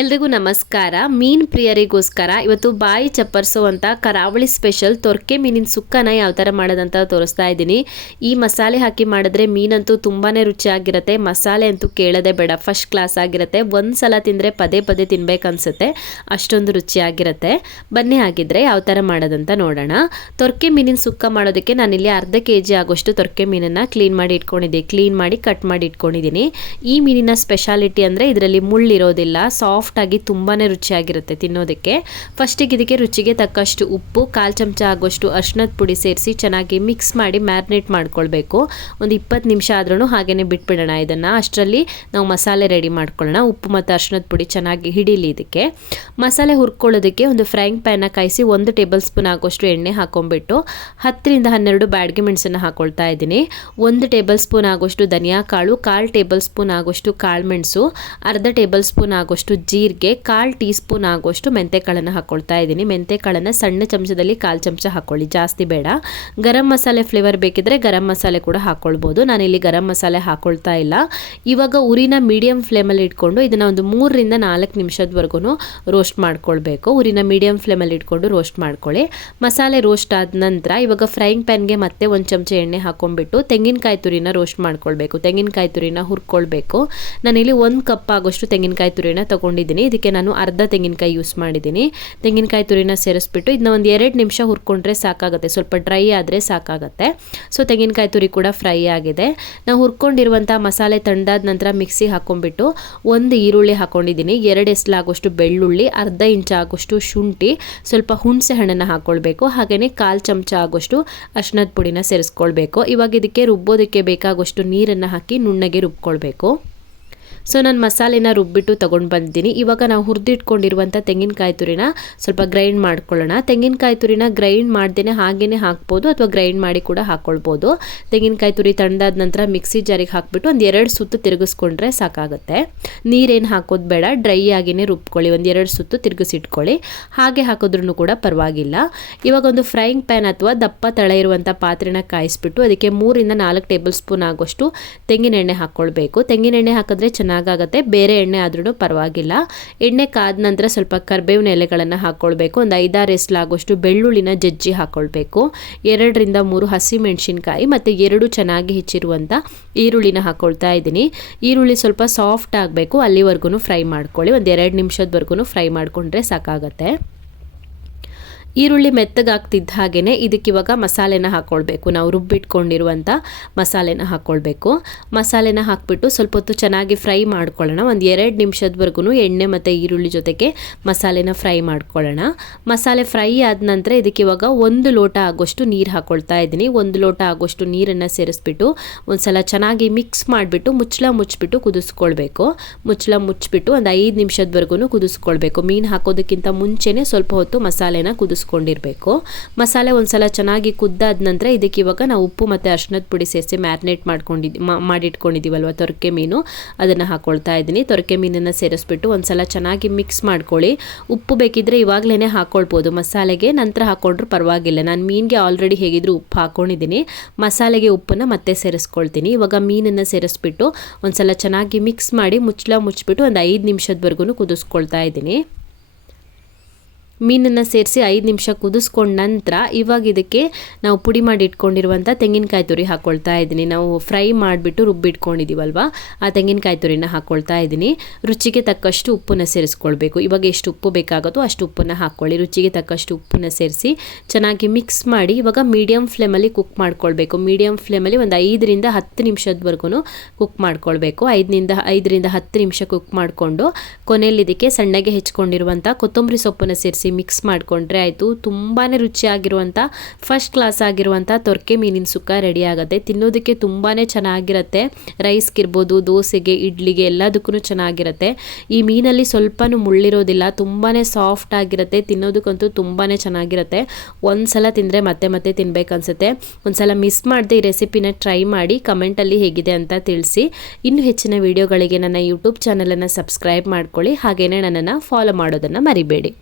ಎಲ್ರಿಗೂ ನಮಸ್ಕಾರ. ಮೀನು ಪ್ರಿಯರಿಗೋಸ್ಕರ ಇವತ್ತು ಬಾಯಿ ಚಪ್ಪರಿಸುವಂಥ ಕರಾವಳಿ ಸ್ಪೆಷಲ್ ತೊರ್ಕೆ ಮೀನಿನ ಸುಕ್ಕನ ಯಾವ ಥರ ಮಾಡೋದಂತ ತೋರಿಸ್ತಾ ಇದ್ದೀನಿ. ಈ ಮಸಾಲೆ ಹಾಕಿ ಮಾಡಿದ್ರೆ ಮೀನಂತೂ ತುಂಬಾ ರುಚಿಯಾಗಿರುತ್ತೆ. ಮಸಾಲೆ ಅಂತೂ ಕೇಳೋದೇ ಬೇಡ, ಫಸ್ಟ್ ಕ್ಲಾಸ್ ಆಗಿರುತ್ತೆ. ಒಂದು ಸಲ ತಿಂದರೆ ಪದೇ ಪದೇ ತಿನ್ಬೇಕನ್ಸುತ್ತೆ, ಅಷ್ಟೊಂದು ರುಚಿಯಾಗಿರುತ್ತೆ. ಬನ್ನಿ ಹಾಗಿದ್ರೆ ಯಾವ ಥರ ಮಾಡೋದಂತ ನೋಡೋಣ. ತೊರ್ಕೆ ಮೀನಿನ ಸುಕ್ಕ ಮಾಡೋದಕ್ಕೆ ನಾನಿಲ್ಲಿ ಅರ್ಧ kg ಆಗೋಷ್ಟು ತೊರ್ಕೆ ಮೀನನ್ನು ಕ್ಲೀನ್ ಮಾಡಿ ಕಟ್ ಮಾಡಿ ಇಟ್ಕೊಂಡಿದ್ದೀನಿ. ಈ ಮೀನಿನ ಸ್ಪೆಷಾಲಿಟಿ ಅಂದರೆ ಇದರಲ್ಲಿ ಮುಳ್ಳಿರೋದಿಲ್ಲ, ಸಾಫ್ಟಾಗಿ ತುಂಬಾ ರುಚಿಯಾಗಿರುತ್ತೆ ತಿನ್ನೋದಕ್ಕೆ. ಫಸ್ಟಿಗೆ ಇದಕ್ಕೆ ರುಚಿಗೆ ತಕ್ಕಷ್ಟು ಉಪ್ಪು, 1/4 ಚಮಚ ಆಗೋಷ್ಟು ಅರಿಶಿಣದ ಪುಡಿ ಸೇರಿಸಿ ಚೆನ್ನಾಗಿ ಮಿಕ್ಸ್ ಮಾಡಿ ಮ್ಯಾರಿನೇಟ್ ಮಾಡ್ಕೊಳ್ಬೇಕು. ಒಂದು 20 ನಿಮಿಷ ಆದ್ರೂ ಹಾಗೇನೆ ಬಿಟ್ಬಿಡೋಣ ಇದನ್ನು. ಅಷ್ಟರಲ್ಲಿ ನಾವು ಮಸಾಲೆ ರೆಡಿ ಮಾಡ್ಕೊಳ್ಳೋಣ. ಉಪ್ಪು ಮತ್ತು ಅರಿಶಿಣದ ಪುಡಿ ಚೆನ್ನಾಗಿ ಹಿಡೀಲಿ ಇದಕ್ಕೆ. ಮಸಾಲೆ ಹುರ್ಕೊಳ್ಳೋದಕ್ಕೆ ಒಂದು ಫ್ರೈಯಿಂಗ್ ಪ್ಯಾನ್ನ ಕಾಯಿಸಿ 1 ಟೇಬಲ್ ಸ್ಪೂನ್ ಆಗೋಷ್ಟು ಎಣ್ಣೆ ಹಾಕೊಂಡ್ಬಿಟ್ಟು 10 ರಿಂದ 12 ಬ್ಯಾಡಗಿ ಮೆಣಸನ್ನು ಹಾಕೊಳ್ತಾ ಇದ್ದೀನಿ. 1 ಟೇಬಲ್ ಸ್ಪೂನ್ ಆಗೋಷ್ಟು ಧನಿಯಾ ಕಾಳು, 1/4 ಟೇಬಲ್ ಸ್ಪೂನ್ ಆಗೋಷ್ಟು ಕಾಳುಮೆಣಸು, ಅರ್ಧ ಟೇಬಲ್ ಸ್ಪೂನ್ ಆಗೋಷ್ಟು ಜೀರಿಗೆ, 1/4 ಟೀ ಸ್ಪೂನ್ ಆಗೋಷ್ಟು ಮೆಂತೆಕಾಳನ್ನು ಹಾಕೊಳ್ತಾ ಇದ್ದೀನಿ. ಮೆಂತೆಕಾಳನ್ನು ಸಣ್ಣ ಚಮಚದಲ್ಲಿ 1/4 ಚಮಚ ಹಾಕೊಳ್ಳಿ, ಜಾಸ್ತಿ ಬೇಡ. ಗರಂ ಮಸಾಲೆ ಫ್ಲೇವರ್ ಬೇಕಿದ್ರೆ ಗರಂ ಮಸಾಲೆ ಕೂಡ ಹಾಕೊಳ್ಬೋದು. ನಾನಿಲ್ಲಿ ಗರಂ ಮಸಾಲೆ ಹಾಕೊಳ್ತಾ ಇಲ್ಲ. ಇವಾಗ ಉರಿನ ಮೀಡಿಯಂ ಫ್ಲೇಮಲ್ಲಿ ಇಟ್ಕೊಂಡು ಇದನ್ನು ಒಂದು 3 ರಿಂದ 4 ನಿಮಿಷದವರೆಗೂ ರೋಸ್ಟ್ ಮಾಡ್ಕೊಳ್ಬೇಕು. ಉರಿನ ಮೀಡಿಯಂ ಫ್ಲೇಮಲ್ಲಿ ಇಟ್ಕೊಂಡು ರೋಸ್ಟ್ ಮಾಡ್ಕೊಳ್ಳಿ. ಮಸಾಲೆ ರೋಸ್ಟ್ ಆದ ನಂತರ ಇವಾಗ ಫ್ರೈಯಿಂಗ್ ಪ್ಯಾನ್ಗೆ ಮತ್ತೆ 1 ಚಮಚ ಎಣ್ಣೆ ಹಾಕೊಂಡ್ಬಿಟ್ಟು ತೆಂಗಿನಕಾಯಿ ತುರಿನ ರೋಸ್ಟ್ ಮಾಡ್ಕೊಳ್ಬೇಕು. ತೆಂಗಿನಕಾಯಿ ತುರಿನ ಹುರ್ಕೊಳ್ಬೇಕು. ನಾನಿಲ್ಲಿ 1 ಕಪ್ ಆಗೋಷ್ಟು ತೆಂಗಿನಕಾಯಿ ತುರಿನ ತಗೊಂಡಿದ್ದೀನಿ. ಇದಕ್ಕೆ ನಾನು ಅರ್ಧ ತೆಂಗಿನಕಾಯಿ ಯೂಸ್ ಮಾಡಿದ್ದೀನಿ. ತೆಂಗಿನಕಾಯಿ ತುರಿನ ಸೇರಿಸ್ಬಿಟ್ಟು ಇದನ್ನ ಒಂದು 2 ನಿಮಿಷ ಹುರ್ಕೊಂಡ್ರೆ ಸಾಕಾಗುತ್ತೆ, ಸ್ವಲ್ಪ ಡ್ರೈ ಆದರೆ ಸಾಕಾಗುತ್ತೆ. ಸೊ ತೆಂಗಿನಕಾಯಿ ತುರಿ ಕೂಡ ಫ್ರೈ ಆಗಿದೆ. ನಾವು ಹುರ್ಕೊಂಡಿರುವಂಥ ಮಸಾಲೆ ತಣ್ಣದಾದ ನಂತರ ಮಿಕ್ಸಿ ಹಾಕೊಂಡ್ಬಿಟ್ಟು 1 ಈರುಳ್ಳಿ ಹಾಕೊಂಡಿದ್ದೀನಿ, 2 ಎಸ್ಲಾಗೋಷ್ಟು ಬೆಳ್ಳುಳ್ಳಿ, ಅರ್ಧ ಇಂಚ್ ಆಗೋಷ್ಟು ಶುಂಠಿ, ಸ್ವಲ್ಪ ಹುಣಸೆ ಹಣ್ಣನ್ನು ಹಾಕೊಳ್ಬೇಕು. ಹಾಗೆಯೇ 1/4 ಚಮಚ ಆಗೋಷ್ಟು ಅರಿಶಿಣದ ಪುಡಿನ ಸೇರಿಸ್ಕೊಳ್ಬೇಕು. ಇವಾಗ ಇದಕ್ಕೆ ರುಬ್ಬೋದಕ್ಕೆ ಬೇಕಾಗೋಷ್ಟು ನೀರನ್ನು ಹಾಕಿ ನುಣ್ಣಗೆ ರುಬ್ಕೊಳ್ಬೇಕು. ಸೊ ನಾನು ಮಸಾಲೆನ ರುಬ್ಬಿಟ್ಟು ತೊಗೊಂಡು ಬಂದಿದ್ದೀನಿ. ಇವಾಗ ನಾವು ಹುರಿದಿಟ್ಕೊಂಡಿರುವಂಥ ತೆಂಗಿನಕಾಯಿ ತುರಿನ ಸ್ವಲ್ಪ ಗ್ರೈಂಡ್ ಮಾಡ್ಕೊಳ್ಳೋಣ. ತೆಂಗಿನಕಾಯಿ ತುರಿನ ಗ್ರೈಂಡ್ ಮಾಡ್ದೇ ಹಾಗೇ ಹಾಕ್ಬೋದು ಅಥವಾ ಗ್ರೈಂಡ್ ಮಾಡಿ ಕೂಡ ಹಾಕ್ಕೊಳ್ಬೋದು. ತೆಂಗಿನಕಾಯಿ ತುರಿ ತಣ್ಣದಾದ ನಂತರ ಮಿಕ್ಸಿ ಜಾರಿಗೆ ಹಾಕ್ಬಿಟ್ಟು ಒಂದು 2 ಸುತ್ತು ತಿರುಗಿಸ್ಕೊಂಡ್ರೆ ಸಾಕಾಗುತ್ತೆ. ನೀರೇನು ಹಾಕೋದು ಬೇಡ, ಡ್ರೈ ಆಗಿನೇ ರುಬ್ಕೊಳ್ಳಿ. ಒಂದು 2 ಸುತ್ತು ತಿರುಗಿಸಿಟ್ಕೊಳ್ಳಿ. ಹಾಗೆ ಹಾಕಿದ್ರೂ ಕೂಡ ಪರವಾಗಿಲ್ಲ. ಇವಾಗ ಒಂದು ಫ್ರೈಯಿಂಗ್ ಪ್ಯಾನ್ ಅಥವಾ ದಪ್ಪ ತಳ ಇರುವಂಥ ಪಾತ್ರೆನ ಕಾಯಿಸ್ಬಿಟ್ಟು ಅದಕ್ಕೆ 3 ರಿಂದ 4 ಟೇಬಲ್ ಸ್ಪೂನ್ ಆಗೋಷ್ಟು ತೆಂಗಿನ ಎಣ್ಣೆ ಹಾಕ್ಕೊಳ್ಬೇಕು. ತೆಂಗಿನ ಎಣ್ಣೆ ಹಾಕಿದ್ರೆ ಚೆನ್ನಾಗಾಗುತ್ತೆ, ಬೇರೆ ಎಣ್ಣೆ ಆದ್ರೂ ಪರವಾಗಿಲ್ಲ. ಎಣ್ಣೆ ಕಾದ ನಂತರ ಸ್ವಲ್ಪ ಕರಿಬೇವಿನ ಎಲೆಗಳನ್ನು ಹಾಕ್ಕೊಳ್ಬೇಕು. ಒಂದು 5-6 ಎಸ್ಲಾಗೋಷ್ಟು ಬೆಳ್ಳುಳ್ಳಿನ ಜಜ್ಜಿ ಹಾಕ್ಕೊಳ್ಬೇಕು. 2 ರಿಂದ 3 ಹಸಿ ಮೆಣಸಿನ್ಕಾಯಿ ಮತ್ತು 2 ಚೆನ್ನಾಗಿ ಹೆಚ್ಚಿರುವಂಥ ಈರುಳ್ಳಿನ ಹಾಕ್ಕೊಳ್ತಾ ಇದ್ದೀನಿ. ಈರುಳ್ಳಿ ಸ್ವಲ್ಪ ಸಾಫ್ಟ್ ಆಗಬೇಕು, ಅಲ್ಲಿವರೆಗೂ ಫ್ರೈ ಮಾಡ್ಕೊಳ್ಳಿ. ಒಂದು 2 ನಿಮಿಷದವರೆಗೂ ಫ್ರೈ ಮಾಡಿಕೊಂಡ್ರೆ ಸಾಕಾಗುತ್ತೆ. ಈರುಳ್ಳಿ ಮೆತ್ತಗಾಗ್ತಿದ್ದ ಹಾಗೆಯೇ ಇದಕ್ಕೆ ಇವಾಗ ಮಸಾಲೆನ ಹಾಕ್ಕೊಳ್ಬೇಕು. ನಾವು ರುಬ್ಬಿಟ್ಕೊಂಡಿರುವಂಥ ಮಸಾಲೆನ ಹಾಕ್ಕೊಳ್ಬೇಕು. ಮಸಾಲೆನ ಹಾಕ್ಬಿಟ್ಟು ಸ್ವಲ್ಪ ಹೊತ್ತು ಚೆನ್ನಾಗಿ ಫ್ರೈ ಮಾಡ್ಕೊಳ್ಳೋಣ. ಒಂದು 2 ನಿಮಿಷದವರೆಗೂ ಎಣ್ಣೆ ಮತ್ತು ಈರುಳ್ಳಿ ಜೊತೆಗೆ ಮಸಾಲೆನ ಫ್ರೈ ಮಾಡ್ಕೊಳ್ಳೋಣ. ಮಸಾಲೆ ಫ್ರೈ ಆದ ನಂತರ ಇದಕ್ಕೆ ಇವಾಗ 1 ಲೋಟ ಆಗೋಷ್ಟು ನೀರು ಹಾಕ್ಕೊಳ್ತಾ ಇದ್ದೀನಿ. 1 ಲೋಟ ಆಗೋಷ್ಟು ನೀರನ್ನು ಸೇರಿಸ್ಬಿಟ್ಟು ಒಂದ್ಸಲ ಚೆನ್ನಾಗಿ ಮಿಕ್ಸ್ ಮಾಡಿಬಿಟ್ಟು ಮುಚ್ಚಿಬಿಟ್ಟು ಕುದಿಸ್ಕೊಳ್ಬೇಕು. ಮುಚ್ಚಿಬಿಟ್ಟು ಒಂದು 5 ನಿಮಿಷದವರೆಗೂ ಕುದಿಸ್ಕೊಳ್ಬೇಕು. ಮೀನು ಹಾಕೋದಕ್ಕಿಂತ ಮುಂಚೆನೇ ಸ್ವಲ್ಪ ಹೊತ್ತು ಮಸಾಲೆನ ಕುದಿಸ್ಕೊಂಡಿರಬೇಕು. ಮಸಾಲೆ ಒಂದ್ಸಲ ಚೆನ್ನಾಗಿ ಕುದ್ದಾದ ನಂತರ ಇದಕ್ಕೆ ಇವಾಗ ನಾವು ಉಪ್ಪು ಮತ್ತು ಅರಿಶಿಣದ ಪುಡಿ ಸೇರಿಸಿ ಮ್ಯಾರಿನೇಟ್ ಮಾಡಿಟ್ಕೊಂಡಿದ್ದೀವಲ್ವ ತೊರಕೆ ಮೀನು, ಅದನ್ನು ಹಾಕ್ಕೊಳ್ತಾ ಇದ್ದೀನಿ. ತೊರಕೆ ಮೀನನ್ನು ಸೇರಿಸ್ಬಿಟ್ಟು ಒಂದ್ಸಲ ಚೆನ್ನಾಗಿ ಮಿಕ್ಸ್ ಮಾಡ್ಕೊಳ್ಳಿ. ಉಪ್ಪು ಬೇಕಿದ್ರೆ ಇವಾಗಲೇ ಹಾಕ್ಕೊಳ್ಬೋದು ಮಸಾಲೆಗೆ, ನಂತರ ಹಾಕ್ಕೊಂಡ್ರೂ ಪರವಾಗಿಲ್ಲ. ನಾನು ಮೀನಿಗೆ ಆಲ್ರೆಡಿ ಹೇಗಿದ್ರು ಉಪ್ಪು ಹಾಕ್ಕೊಂಡಿದ್ದೀನಿ. ಮಸಾಲೆಗೆ ಉಪ್ಪನ್ನು ಮತ್ತೆ ಸೇರಿಸ್ಕೊಳ್ತೀನಿ. ಇವಾಗ ಮೀನನ್ನು ಸೇರಿಸ್ಬಿಟ್ಟು ಒಂದ್ಸಲ ಚೆನ್ನಾಗಿ ಮಿಕ್ಸ್ ಮಾಡಿ ಮುಚ್ಚಿಬಿಟ್ಟು ಒಂದು 5 ನಿಮಿಷದವರೆಗೂ ಕುದಿಸ್ಕೊಳ್ತಾ ಇದ್ದೀನಿ. ಮೀನನ್ನು ಸೇರಿಸಿ 5 ನಿಮಿಷ ಕುದಿಸ್ಕೊಂಡ ನಂತರ ಇವಾಗ ಇದಕ್ಕೆ ನಾವು ಪುಡಿ ಮಾಡಿ ಇಟ್ಕೊಂಡಿರುವಂಥ ತೆಂಗಿನಕಾಯಿ ತುರಿ ಹಾಕ್ಕೊಳ್ತಾ ಇದ್ದೀನಿ. ನಾವು ಫ್ರೈ ಮಾಡಿಬಿಟ್ಟು ರುಬ್ಬಿಟ್ಕೊಂಡಿದ್ದೀವಲ್ವ, ಆ ತೆಂಗಿನಕಾಯಿ ತುರಿನ ಹಾಕ್ಕೊಳ್ತಾ ಇದ್ದೀನಿ. ರುಚಿಗೆ ತಕ್ಕಷ್ಟು ಉಪ್ಪನ್ನು ಸೇರಿಸ್ಕೊಳ್ಬೇಕು. ಇವಾಗ ಎಷ್ಟು ಉಪ್ಪು ಬೇಕಾಗುತ್ತೋ ಅಷ್ಟು ಉಪ್ಪನ್ನು ಹಾಕ್ಕೊಳ್ಳಿ. ರುಚಿಗೆ ತಕ್ಕಷ್ಟು ಉಪ್ಪನ್ನು ಸೇರಿಸಿ ಚೆನ್ನಾಗಿ ಮಿಕ್ಸ್ ಮಾಡಿ ಇವಾಗ ಮೀಡಿಯಂ ಫ್ಲೇಮಲ್ಲಿ ಕುಕ್ ಮಾಡ್ಕೊಳ್ಬೇಕು. ಮೀಡಿಯಂ ಫ್ಲೇಮಲ್ಲಿ ಒಂದು 5 ರಿಂದ 10 ನಿಮಿಷದವರೆಗೂ ಕುಕ್ ಮಾಡ್ಕೊಳ್ಬೇಕು. 5 ರಿಂದ 10 ನಿಮಿಷ ಕುಕ್ ಮಾಡಿಕೊಂಡು ಕೊನೆಯಲ್ಲಿ ಇದಕ್ಕೆ ಸಣ್ಣಗೆ ಹೆಚ್ಕೊಂಡಿರುವಂಥ ಕೊತ್ತಂಬರಿ ಸೊಪ್ಪನ್ನು ಸೇರಿಸಿ ಮಿಕ್ಸ್ ಮಾಡಿಕೊಂಡ್ರೆ ಆಯಿತು. ತುಂಬಾ ರುಚಿಯಾಗಿರುವಂಥ ಫಸ್ಟ್ ಕ್ಲಾಸ್ ಆಗಿರುವಂಥ ತೊರ್ಕೆ ಮೀನಿನ ಸುಕ್ಕ ರೆಡಿ ಆಗುತ್ತೆ. ತಿನ್ನೋದಕ್ಕೆ ತುಂಬಾ ಚೆನ್ನಾಗಿರುತ್ತೆ. ರೈಸ್ಗಿರ್ಬೋದು, ದೋಸೆಗೆ, ಇಡ್ಲಿಗೆ ಎಲ್ಲದಕ್ಕೂ ಚೆನ್ನಾಗಿರುತ್ತೆ. ಈ ಮೀನಲ್ಲಿ ಸ್ವಲ್ಪನೂ ಮುಳ್ಳಿರೋದಿಲ್ಲ, ತುಂಬಾ ಸಾಫ್ಟ್ ಆಗಿರುತ್ತೆ. ತಿನ್ನೋದಕ್ಕಂತೂ ತುಂಬಾ ಚೆನ್ನಾಗಿರುತ್ತೆ. ಒಂದ್ಸಲ ತಿಂದರೆ ಮತ್ತೆ ತಿನ್ಬೇಕನ್ಸುತ್ತೆ. ಒಂದ್ಸಲ ಮಿಸ್ ಮಾಡದೆ ಈ ರೆಸಿಪಿನ ಟ್ರೈ ಮಾಡಿ ಕಮೆಂಟಲ್ಲಿ ಹೇಗಿದೆ ಅಂತ ತಿಳಿಸಿ. ಇನ್ನು ಹೆಚ್ಚಿನ ವಿಡಿಯೋಗಳಿಗೆ ನನ್ನ ಯೂಟ್ಯೂಬ್ ಚಾನಲನ್ನು ಸಬ್ಸ್ಕ್ರೈಬ್ ಮಾಡ್ಕೊಳ್ಳಿ. ಹಾಗೆಯೇ ನನ್ನನ್ನು ಫಾಲೋ ಮಾಡೋದನ್ನು ಮರಿಬೇಡಿ.